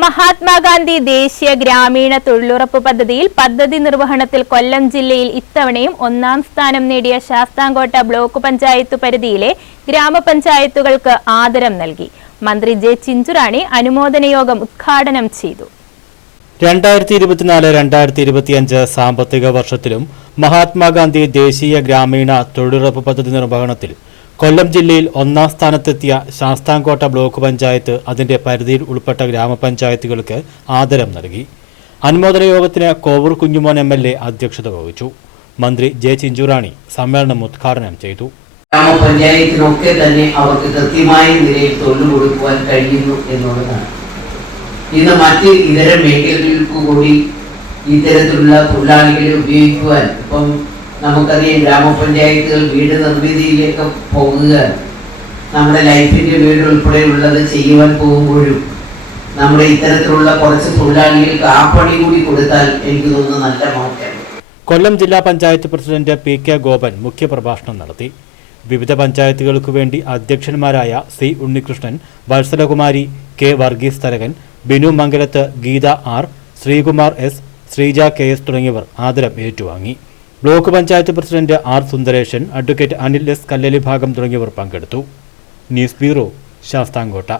മഹാത്മാഗാന്ധി ദേശീയ ഗ്രാമീണ തൊഴിലുറപ്പ് പദ്ധതിയിൽ പദ്ധതി നിർവഹണത്തിൽ കൊല്ലം ജില്ലയിൽ ഇത്തവണയും ഒന്നാം സ്ഥാനം നേടിയ ശാസ്താംകോട്ട ബ്ലോക്ക് പഞ്ചായത്ത് പരിധിയിലെ ഗ്രാമപഞ്ചായത്തുകൾക്ക് ആദരം നൽകി. മന്ത്രി ജെ ചിഞ്ചുറാണി അനുമോദന യോഗം ഉദ്ഘാടനം ചെയ്തു. 2024-2025 സാമ്പത്തിക വർഷത്തിലും മഹാത്മാഗാന്ധി ദേശീയ ഗ്രാമീണ തൊഴിലുറപ്പ് പദ്ധതി നിർവഹണത്തിൽ കൊല്ലം ജില്ലയിൽ ഒന്നാം സ്ഥാനത്തെത്തിയ ശാസ്താംകോട്ട ബ്ലോക്ക് പഞ്ചായത്ത് അതിന്റെ പരിധിയിൽ ഉൾപ്പെട്ട ഗ്രാമപഞ്ചായത്തുകൾക്ക് ആദരം നൽകി. അനുമോദന യോഗത്തിന് കോവൂർ കുഞ്ഞുമോൻ MLA അധ്യക്ഷത വഹിച്ചു. മന്ത്രി ജെ ചിഞ്ചുറാണി സമ്മേളനം ഉദ്ഘാടനം ചെയ്തു. ഗ്രാമപഞ്ചായത്തിനൊക്കെ തന്നെ അവർക്ക് കൃത്യമായ നിലയിൽ തൊഴിൽ കൊടുക്കുവാൻ കഴിയുന്നു എന്നുള്ളതാണ്. ഇന്ന് മറ്റ് ഇതര മേഖലകൾക്ക് കൂടി ഇത്തരത്തിലുള്ള തൊഴിലാളികളെ ഉപയോഗിക്കുവാൻ ഇപ്പം നമുക്കറിയാം, ഗ്രാമപഞ്ചായത്തുകൾ വീട് നിർമ്മിതിയിലേക്ക് പോകുകയാണ്. നമ്മുടെ ലൈഫിന്റെ വീട് ഉൾപ്പെടെയുള്ളത് ചെയ്യുവാൻ പോകുമ്പോഴും നമ്മുടെ ഇത്തരത്തിലുള്ള കുറച്ച് തൊഴിലാളികൾക്ക് ആ പണി കൂടി കൊടുത്താൽ എനിക്ക് തോന്നുന്നു നല്ല മാറ്റം. കൊല്ലം ജില്ലാ പഞ്ചായത്ത് പ്രസിഡന്റ് PK ഗോപൻ മുഖ്യപ്രഭാഷണം നടത്തി. വിവിധ പഞ്ചായത്തുകൾക്കു വേണ്ടി അധ്യക്ഷന്മാരായ C ഉണ്ണികൃഷ്ണൻ, വത്സലകുമാരി, K വർഗീസ് തരകൻ, ബിനു മംഗലത്ത്, Geetha R, Sreekumar S, Sreeja KS തുടങ്ങിയവർ ആദരം ഏറ്റുവാങ്ങി. Block panchayat president R Sundaresan, advocate Anil S Kallali ഭാഗം തുടങ്ങിയവർ പങ്കെടുത്തു. News bureau, Sasthamkotta.